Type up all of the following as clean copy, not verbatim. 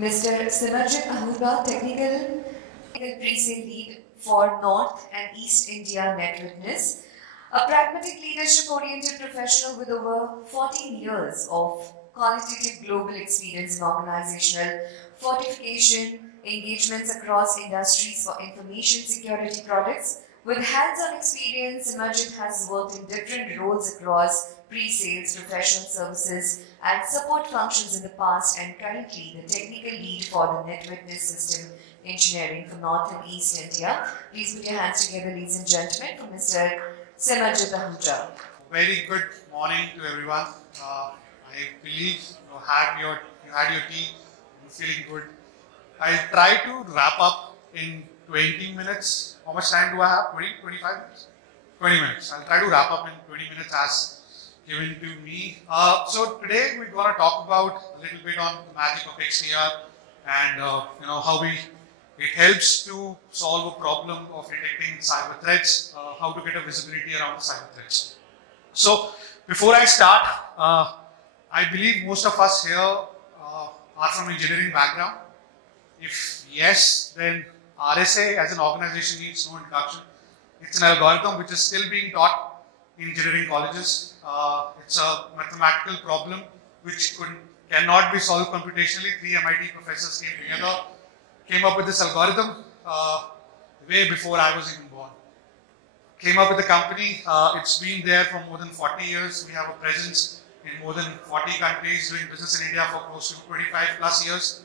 Mr. Simranjeet Ahuja, Technical Pre-Sale Lead for North and East India NetWitness, a pragmatic leadership-oriented professional with over 14 years of qualitative global experience in organizational fortification, engagements across industries for information security products. With hands-on experience, Simranjeet has worked in different roles across pre-sales, professional services, and support functions in the past, and currently the technical lead for the NetWitness system engineering for North and East India. Please put your hands together, ladies and gentlemen, for Mr. Simranjeet Ahuja. Very good morning to everyone. I believe you had your tea, you're feeling good. I'll try to wrap up in 20 minutes. How much time do I have? 20, 25 minutes? 20 minutes. I'll try to wrap up in 20 minutes as given to me. So today we're going to talk about a little bit on the magic of XDR and how it helps to solve a problem of detecting cyber threats, how to get a visibility around the cyber threats. So before I start, I believe most of us here are from engineering background. If yes, then RSA as an organization needs no introduction. It's an algorithm which is still being taught in engineering colleges. It's a mathematical problem which cannot be solved computationally. 3 MIT professors came together, came up with this algorithm way before I was even born. Came up with the company. It's been there for more than 40 years. We have a presence in more than 40 countries, doing business in India for close to 25 plus years.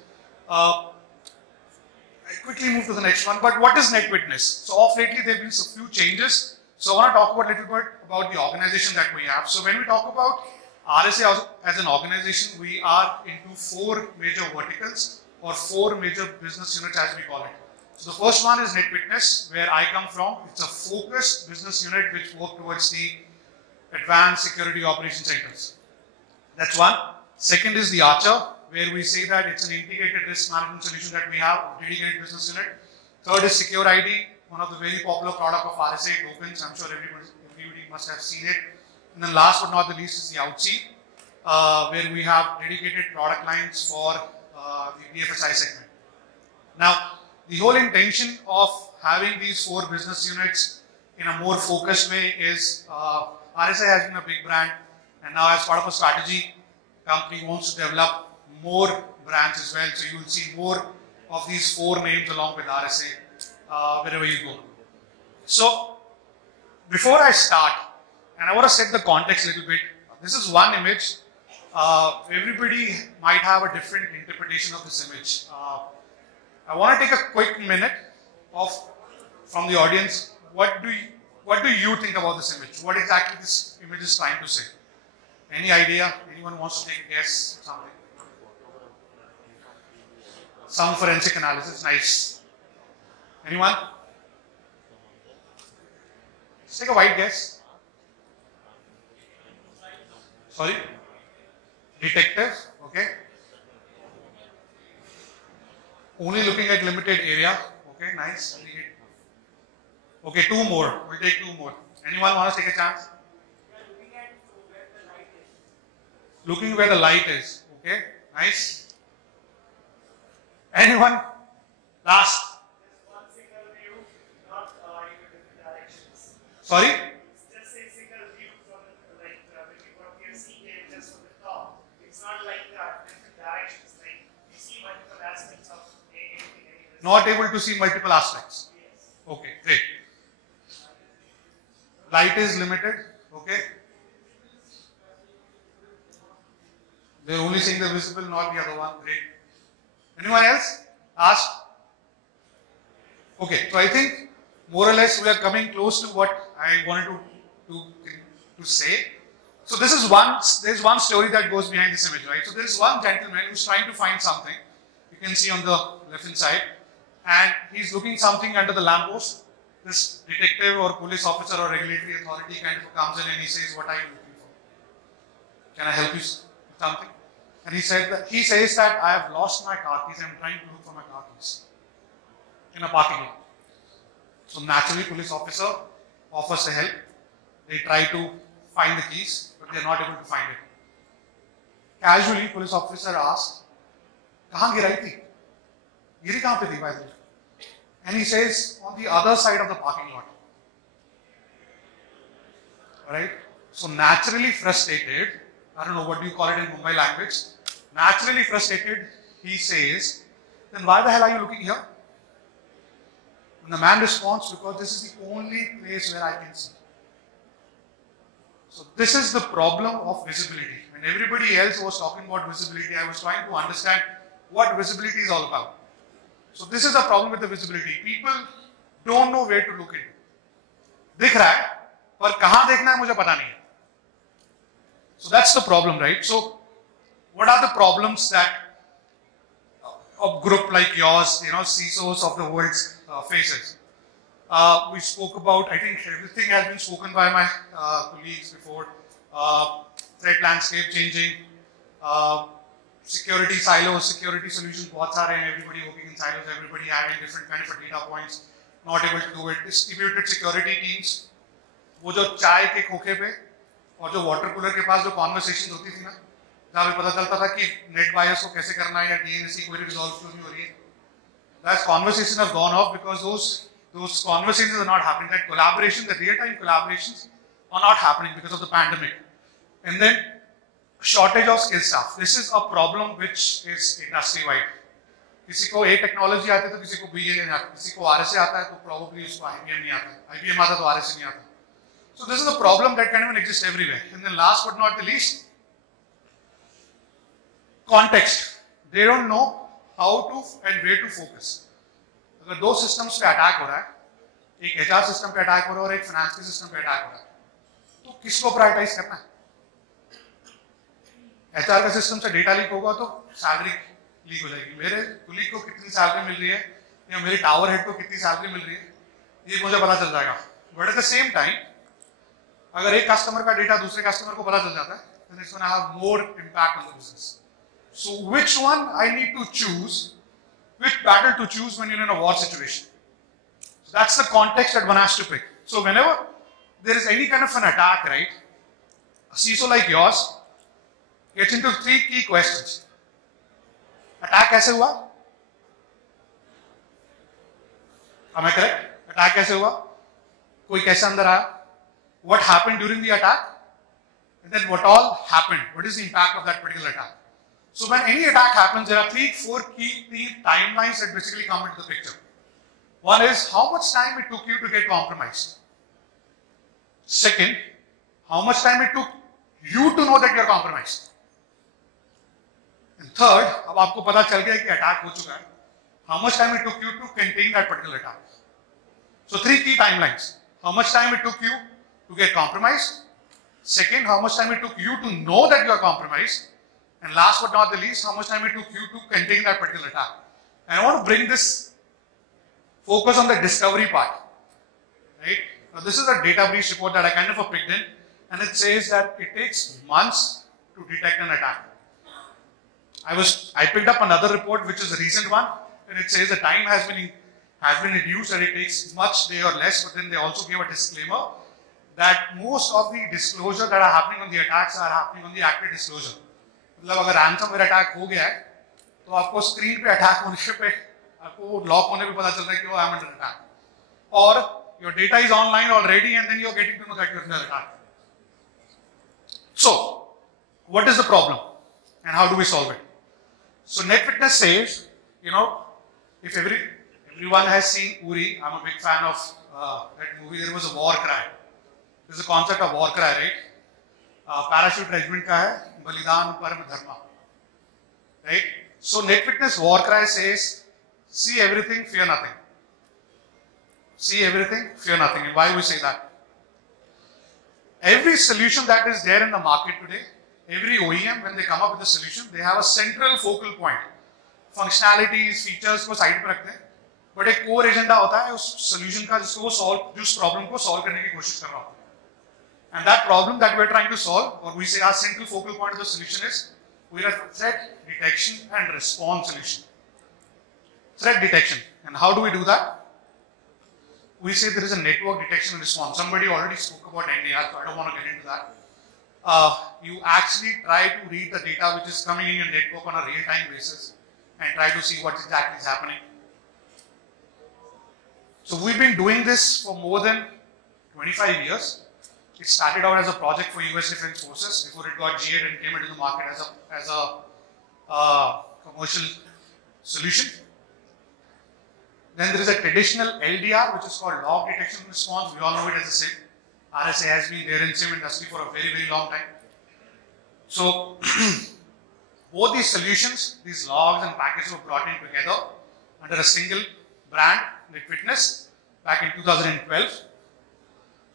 I quickly move to the next one, but what is NetWitness? So of lately there have been a few changes. So I want to talk about a little bit about the organization that we have. So when we talk about RSA as an organization, we are into 4 major verticals or 4 major business units as we call it. So the first one is NetWitness, where I come from. It's a focused business unit which works towards the advanced security operation centers. That's one. Second is the Archer, where we say that it's an integrated risk management solution that we have, a dedicated business unit. Third is Secure ID, one of the very popular product of RSA tokens. I'm sure everybody must have seen it. And then last but not the least is the 𝗬𝗏𝗃, where we have dedicated product lines for the 𝗓𝗏𝗃 segment. Now, the whole intention of having these 4 business units in a more focused way is RSA has been a big brand, and now as part of a strategy, company wants to develop more brands as well. So you will see more of these 4 names along with RSA wherever you go. So before I start, and I want to set the context a little bit. This is one image. Everybody might have a different interpretation of this image. I want to take a quick minute from the audience. What do you think about this image? What exactly this image is trying to say? Any idea? Anyone wants to take a guess? Something? Some forensic analysis. Nice. Anyone? Let's take a wide guess. Sorry? Detective. Okay. Only looking at limited area. Okay, nice. Okay, 2 more. We'll take 2 more. Anyone want to take a chance? Looking where the light is. Okay, nice. Anyone? Last. One single view, not in different directions. Sorry? It's just a single view from what we are seeing here just from the top. It's not like different directions. Like you see multiple aspects of anything. Not able to see multiple aspects. Yes. Okay, great. Light is limited. Okay. They're only seeing the visible, not the other one. Great. Anyone else? Ask. Okay, so I think more or less we are coming close to what I wanted to say. So there's one story that goes behind this image, right? So there is one gentleman who's trying to find something. You can see on the left hand side, and he's looking something under the lamppost. This detective or police officer or regulatory authority kind of comes in and he says, "What are you looking for? Can I help you with something?" And he says that I have lost my car keys. I'm trying to look for my car keys in a parking lot. So naturally, police officer offers the help. They try to find the keys, but they are not able to find it. Casually, police officer asks, "Kahan गिराई थी?" गिरी कहाँ पे थी by the way? And he says on the other side of the parking lot. Right? So naturally frustrated, I don't know what do you call it in Mumbai language, naturally frustrated, he says, then why the hell are you looking here? And the man responds, because this is the only place where I can see. So this is the problem of visibility. When everybody else was talking about visibility, I was trying to understand what visibility is all about. So this is a problem with the visibility. People don't know where to look into. दिख रहा है, पर कहाँ देखना है मुझे पता नहीं है. So that's the problem, right? So what are the problems that a group like yours, CISOs of the world faces? We spoke about, I think everything has been spoken by my colleagues before. Threat landscape changing, security silos, security solutions, बहुत सारे हैं, everybody working in silos, everybody having different kind of data points, not able to do it. Distributed security teams, वो जो चाय के खोखे पे और जो वाटर कूलर के पास जो कॉन्वर्सेशन होती थी ना, जहाँ पे पता चलता था कि नेट बायस को कैसे करना है या DNS की कोई रिजॉल्व क्यों नहीं हो रही है. That conversation has gone off because those conversations are not happening. That collaboration, the real-time collaborations are not happening because of the pandemic. And then shortage of skill staff. This is a problem which is industry-wide. किसी को A technology आती है तो किसी को B नहीं आता. किसी को RSA आता है तो probably उसको IBM नहीं आता. IBM आता तो RSA नहीं आता. So this is a problem that can even exist everywhere. And then last but not the least, context. They don't know how to and where to focus. अगर दो systems पे attack हो रहा है, एक HR system पे attack हो रहा है और एक finance के system पे attack हो रहा है, तो किसको prioritize करना है? HR का system से data leak होगा तो salary leak हो जाएगी. मेरे colleague को कितनी salary मिल रही है या मेरे tower head को कितनी salary मिल रही है, ये मुझे पता चल जाएगा. But at the same time, अगर एक customer का data दूसरे customer को पता चल जाता है, then it's going to have more impact on the business. So which one I need to choose, which battle to choose when you're in a war situation? So that's the context that one has to pick. So whenever there is any kind of an attack, right, a CISO like yours gets into three key questions. Attack कैसे हुआ? Am I correct? Attack कैसे हुआ? कोई कैसे अंदर आया? What happened during the attack? And then what all happened? What is the impact of that particular attack? So when any attack happens, there are 3-4 key timelines that basically come into the picture. One is how much time it took you to get compromised. Second, how much time it took you to know that you're compromised. And third, अब आपको पता चल गया कि attack हो चुका है, how much time it took you to contain that particular attack. So 3 key timelines. How much time it took you to get compromised. Second, how much time it took you to know that you are compromised. And last but not the least, how much time it took you to contain that particular attack. And I want to bring this focus on the discovery part. Right? Now this is a data breach report that I kind of picked in, and it says that it takes months to detect an attack. I picked up another report which is a recent one, and it says the time has been reduced and it takes much day or less, but then they also gave a disclaimer that most of the disclosure that are happening on the attacks are happening on the active disclosure. मतलब अगर ransomware attack हो गया है तो आपको screen पे attack होने पे आपको लॉक होने पे पता चल रहा है कि वो I'm under attack, or your data is online already and then you're getting to know that you're under attack. So what is the problem and how do we solve it? So NetWitness says, if everyone has seen Uri, I'm a big fan of that movie. There was a war cry. There's a concept of war cry, right? Parachute regiment का है, 𝗍𝗶𝗀𝗏𝗏, right? So NetWitness war cry says, see everything, fear nothing. See everything, fear nothing. And why we say that? Every solution that is there in the market today, every OEM, when they come up with a solution, they have a central focal point. Functionalities, features को side पे रखते हैं, but एक core agenda होता है उस solution का जिस problem को solve करने की कोशिश कर रहा होता है. And that problem that we're trying to solve, or we say our central focal point of the solution is, we're a threat detection and response solution. Threat detection. And how do we do that? We say there is a network detection and response. Somebody already spoke about NDR, so I don't want to get into that. You actually try to read the data which is coming in your network on a real-time basis and try to see what exactly is happening. So we've been doing this for more than 25 years. It started out as a project for US Defense Forces before it got GA'd and came into the market as a commercial solution. Then there is a traditional LDR, which is called log detection and response. We all know it as a SIM. RSA has been there in SIM industry for a very, very long time. So both these solutions, these logs and packets were brought in together under a single brand, NetWitness, back in 2012.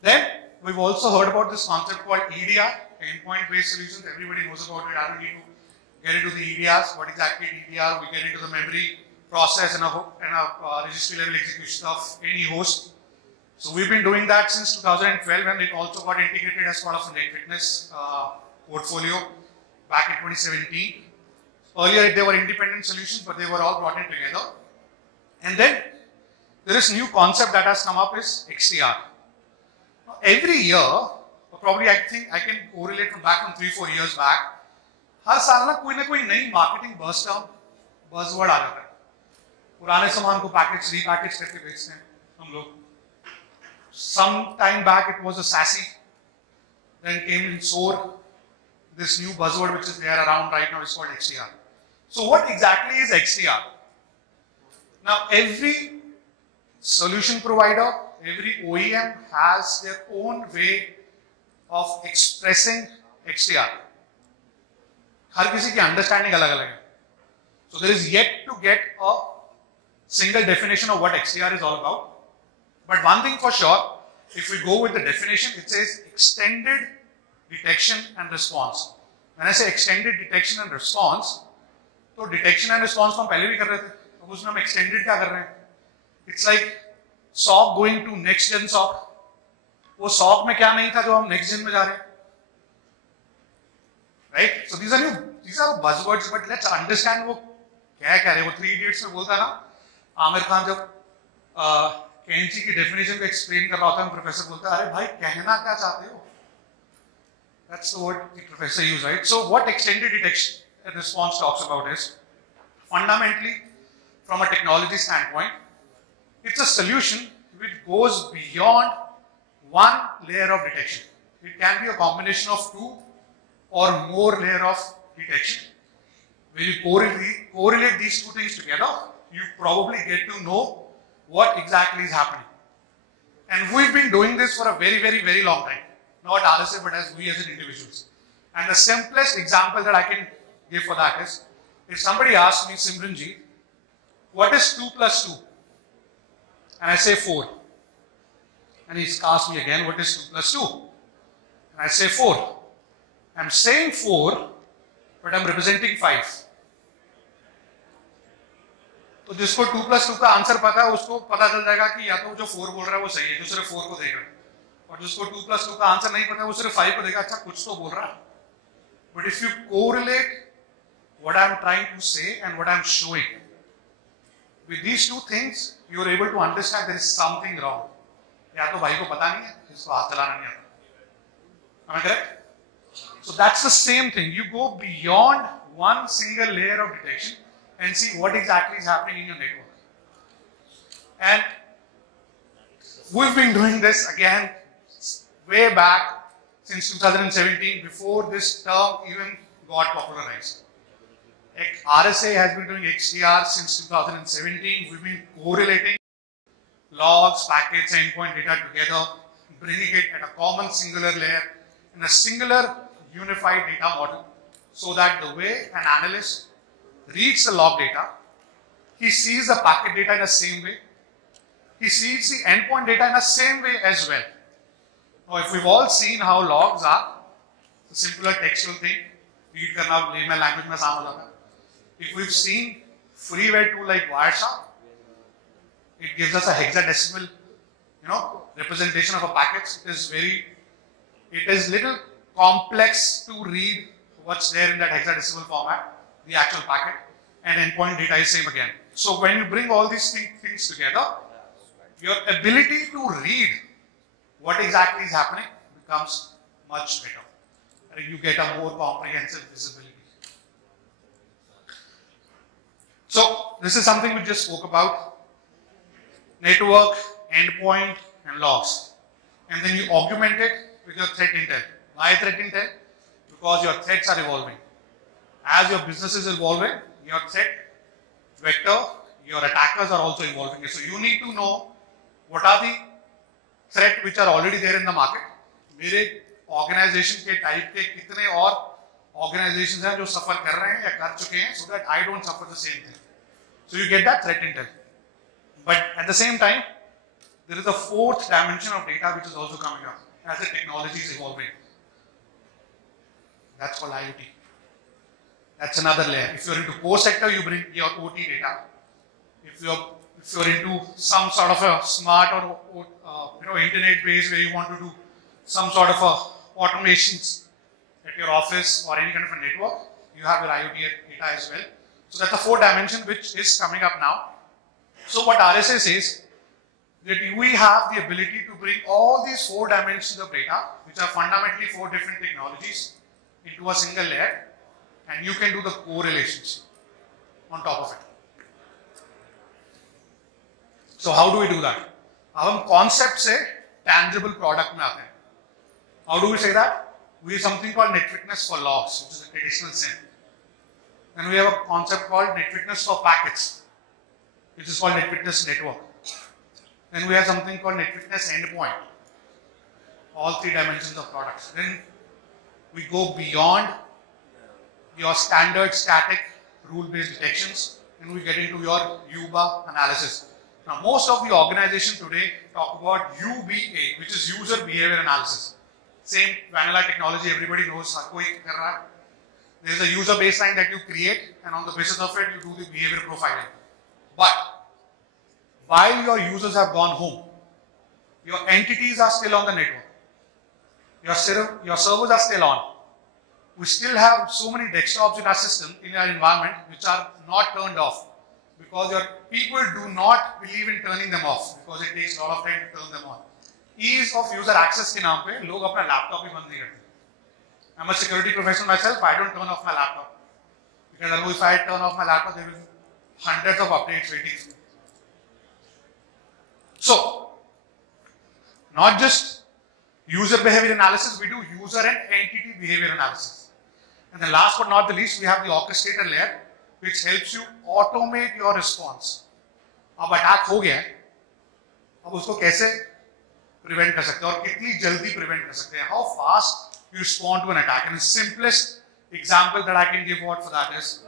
Then we've also heard about this concept called EDR, endpoint-based solutions. Everybody knows about it. I don't need to get into the EDRs. What exactly is EDR? We get into the memory process and a registry level execution of any host. So we've been doing that since 2012, and it also got integrated as part of the NetWitness portfolio back in 2017. Earlier they were independent solutions, but they were all brought in together. And then there is a new concept that has come up is XDR. Now, every year, or probably I think I can correlate from back from 3-4 years back, हर साल ना कोई नई marketing buzzword आ जाता है. पुराने सामान को package repackage करके बेचते हैं हम लोग. Some time back it was a SASE, then came in SOAR. This new buzzword which is there around right now is called XDR. So what exactly is XDR? Now every solution provider, every OEM has their own way of expressing XDR. हर किसी की understanding अलग-अलग है. So there is yet to get a single definition of what XDR is all about. But one thing for sure, if we go with the definition, it says extended detection and response. When I say extended detection and response, तो detection and response तो हम पहले भी कर रहे थे. अब उसमें हम extended क्या कर रहे हैं? It's like SOC going to next gen SOC. वो SOC में क्या नहीं था जो हम next gen में जा रहे हैं? Right? So these are buzzwords, but let's understand वो क्या कह रहे हैं. वो 3 Idiots में बोलता है ना, आमिर खान जब KNC की definition को explain कर रहा होता है, प्रोफेसर बोलता है, अरे भाई कहना क्या चाहते हो? That's the word the professor used, right? So what extended detection and response talks about is, fundamentally, from a technology standpoint, it's a solution which goes beyond one layer of detection. It can be a combination of 2 or more layer of detection. When you correlate these 2 things together, you probably get to know what exactly is happening. And we've been doing this for a very, very, very long time. Not RSA, but as we as individuals. And the simplest example that I can give for that is, if somebody asks me, Simranjeet, what is 2 plus 2? And I say 4. And he asks me again, what is 2 plus 2? And I say 4. I'm saying 4, but I'm representing 5. तो जिसको 2 plus 2 का answer पता है उसको पता चल जाएगा कि या तो जो 4 बोल रहा है वो सही है, जो सिर्फ 4 को देगा. और जिसको 2 plus 2 का आंसर नहीं पता है वो सिर्फ 5 को देगा, अच्छा कुछ तो बोल रहा है. But if you correlate what I'm trying to say and what I'm showing, with these 2 things, you are able to understand there is something wrong. या तो भाई को पता नहीं है, इसको हाथ चलाना नहीं आता. Am I correct? So that's the same thing. You go beyond one single layer of detection and see what exactly is happening in your network. And we've been doing this again way back since 2017, before this term even got popularized. RSA has been doing XDR since 2017. We've been correlating logs, packets, endpoint data together, bringing it at a common singular layer in a singular unified data model, so that the way an analyst reads the log data, he sees the packet data in the same way, he sees the endpoint data in the same way as well. Now, if we've all seen how logs are, it's a simpler textual thing, read karna layman language mein asan ho jata hai. If we've seen freeware tool like Wireshark, it gives us a hexadecimal, representation of a packet. It is little complex to read what's there in that hexadecimal format, the actual packet, and endpoint data is same again. So when you bring all these things together, your ability to read what exactly is happening becomes much better. And you get a more comprehensive visibility. So this is something we just spoke about. Network, endpoint and logs. And then you augment it with your threat intel. Why threat intel? Because your threats are evolving. As your business is evolving, your threat vector, your attackers are also evolving. So you need to know what are the threats which are already there in the market. मेरे organization के type के कितने और organizations हैं जो suffer कर रहे हैं या कर चुके हैं, so that I don't suffer the same thing. So you get that threat intel. But at the same time, there is a fourth dimension of data which is also coming up as the technology is evolving. That's called IoT. That's another layer. If you're into core sector, you bring your OT data. If you're into some sort of a smart or internet base where you want to do some sort of automations at your office or any kind of a network, you have your IoT data as well. So that's the fourth dimension which is coming up now. So what RSA says that we have the ability to bring all these four dimensions of data, which are fundamentally four different technologies, into a single layer, and you can do the correlations on top of it. So how do we do that? अब हम concept से tangible product में आते हैं. How do we say that? We have something called NetWitness for logs, which is a traditional SIEM. Then we have a concept called NetWitness for packets, which is called NetWitness network. Then we have something called NetWitness endpoint, all three dimensions of products. Then we go beyond your standard static rule-based detections and we get into your 𝗍𝗏 analysis. Now most of the organizations today talk about UBA, which is user behavior analysis. Same vanilla technology, everybody knows. There is a user baseline that you create, and on the basis of it, you do the behavior profiling. But while your users have gone home, your entities are still on the network. Your servers are still on. We still have so many desktops in our system, in our environment, which are not turned off. Because your people do not believe in turning them off, because it takes a lot of time to turn them on. Ease of user access के नाम पे लोग अपना laptop ही बंद नहीं करते. I'm a security professional myself. I don't turn off my laptop because I know if I turn off my laptop, there will be hundreds of updates waiting. So, not just user behavior analysis, we do user and entity behavior analysis. And then last but not the least, we have the orchestrator layer, which helps you automate your response. अब attack हो गया है, अब उसको कैसे prevent कर सकते हैं और कितनी जल्दी prevent कर सकते हैं? How fast you respond to an attack? And the simplest example that I can give for that is,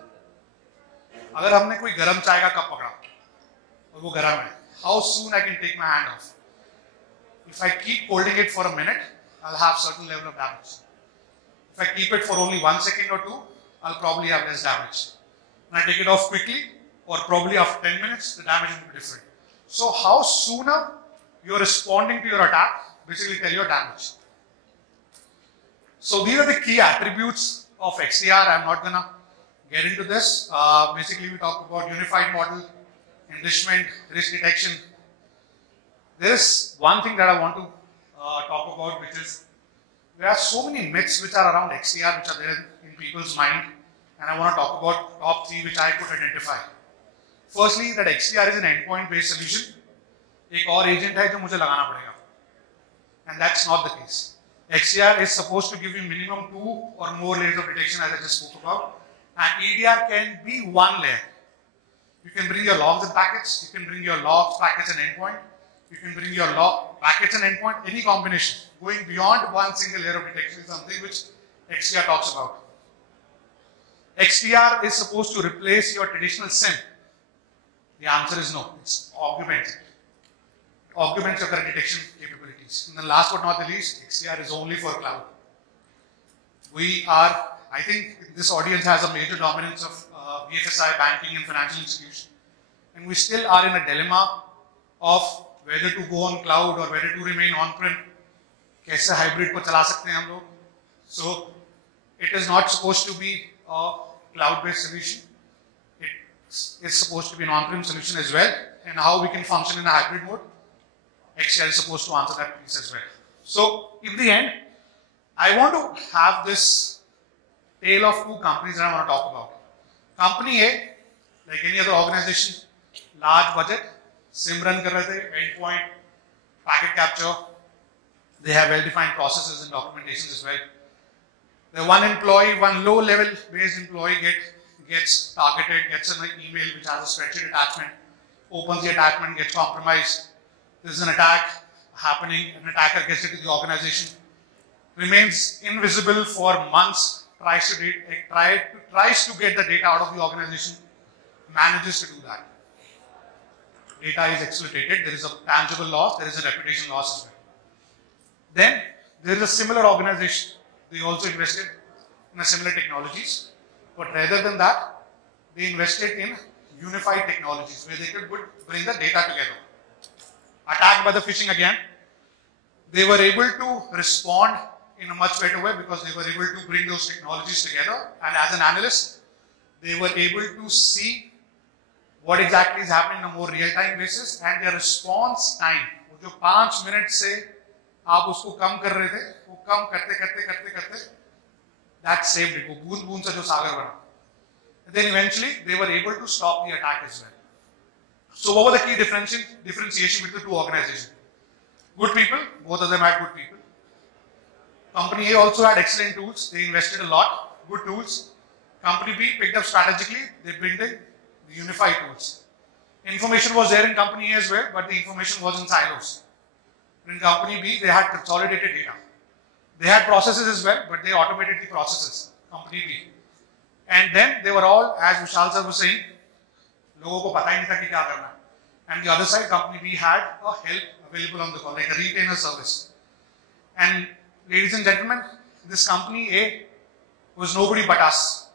अगर हमने कोई गरम चाय का कप पकड़ा और वो गरम है, how soon I can take my hand off? If I keep holding it for a minute, I'll have certain level of damage. If I keep it for only 1 second or 2, I'll probably have less damage. When I take it off quickly, or probably after 10 minutes, the damage will be different. So how sooner you're responding to your attack, basically tell your damage. So these are the key attributes of XDR. I'm not gonna get into this. Basically we talk about unified model, enrichment, risk detection. There is one thing that I want to talk about, which is there are so many myths which are around XDR, which are there in people's mind, and I want to talk about top 3 which I could identify. Firstly, that XDR is an endpoint-based solution. एक और agent है जो मुझे लगाना पड़ेगा, and that's not the case. XDR is supposed to give you minimum 2 or more layers of detection, as I just spoke about, and EDR can be one layer. You can bring your logs and packets, you can bring your logs, packets and endpoint, you can bring your log, packets and endpoint, any combination. Going beyond one single layer of detection is something which XDR talks about. XDR is supposed to replace your traditional SIEM. The answer is no, it's augmented. It augments your current detection capabilities. And then last but not the least, XDR is only for cloud. We are, I think this audience has a major dominance of BFSI, banking and financial institutions. And we still are in a dilemma of whether to go on cloud or whether to remain on-prem. कैसे hybrid को चला सकते हैं हम लोग? So it is not supposed to be a cloud-based solution. It is supposed to be an on-prem solution as well. And how we can function in a hybrid mode, XDR is supposed to answer that piece as well. So in the end, I want to have this tale of 2 companies that I want to talk about. Company A, like any other organization, large budget, SIEM run कर रहे थे, endpoint, packet capture. They have well-defined processes and documentations as well. The one employee, one low-level based employee gets targeted, gets an email which has a spreadsheet attachment, opens the attachment, gets compromised. There is an attack happening, an attacker gets into the organization, remains invisible for months, tries to get the data out of the organization, manages to do that. Data is exploited, there is a tangible loss, there is a reputation loss as well. Then there is a similar organization. They also invested in a similar technologies, but rather than that, they invested in unified technologies where they could bring the data together. Attacked by the phishing again, they were able to respond in a much better way because they were able to bring those technologies together, and as an analyst, they were able to see what exactly is happening on a more real-time basis, and their response time, जो 5 minutes से आप उसको कम कर रहे थे, वो कम करते that saved it. वो बूंद-बूंद से जो सागर बना. And then eventually they were able to stop the attack as well. So what were the key differentiation between the two organizations? Good people, both of them had good people. Company A also had excellent tools. They invested a lot, good tools. Company B picked up strategically. They built the unified tools. Information was there in company A as well, but the information was in silos. In company B, they had consolidated data. They had processes as well, but they automated the processes. Company B. And then they were all, as Vishal sir was saying, लोगों को पता ही नहीं था कि क्या करना. And the other side, company B had a help available on the call, like a retainer service. And ladies and gentlemen, this company A was nobody but us.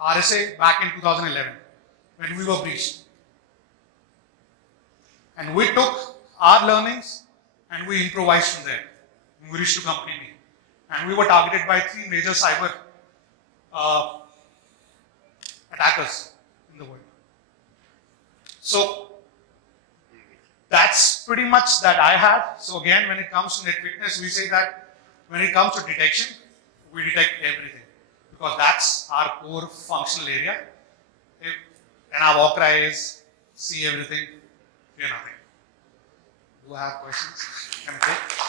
RSA back in 2011, when we were breached. And we took our learnings and we improvised from there. We reached to company B. And we were targeted by 3 major cyber attackers in the world. So that's pretty much that I had. So again, when it comes to NetWitness, we say that when it comes to detection, we detect everything because that's our core functional area. And our walk cry is see everything, fear nothing. Do I have questions? Can I take?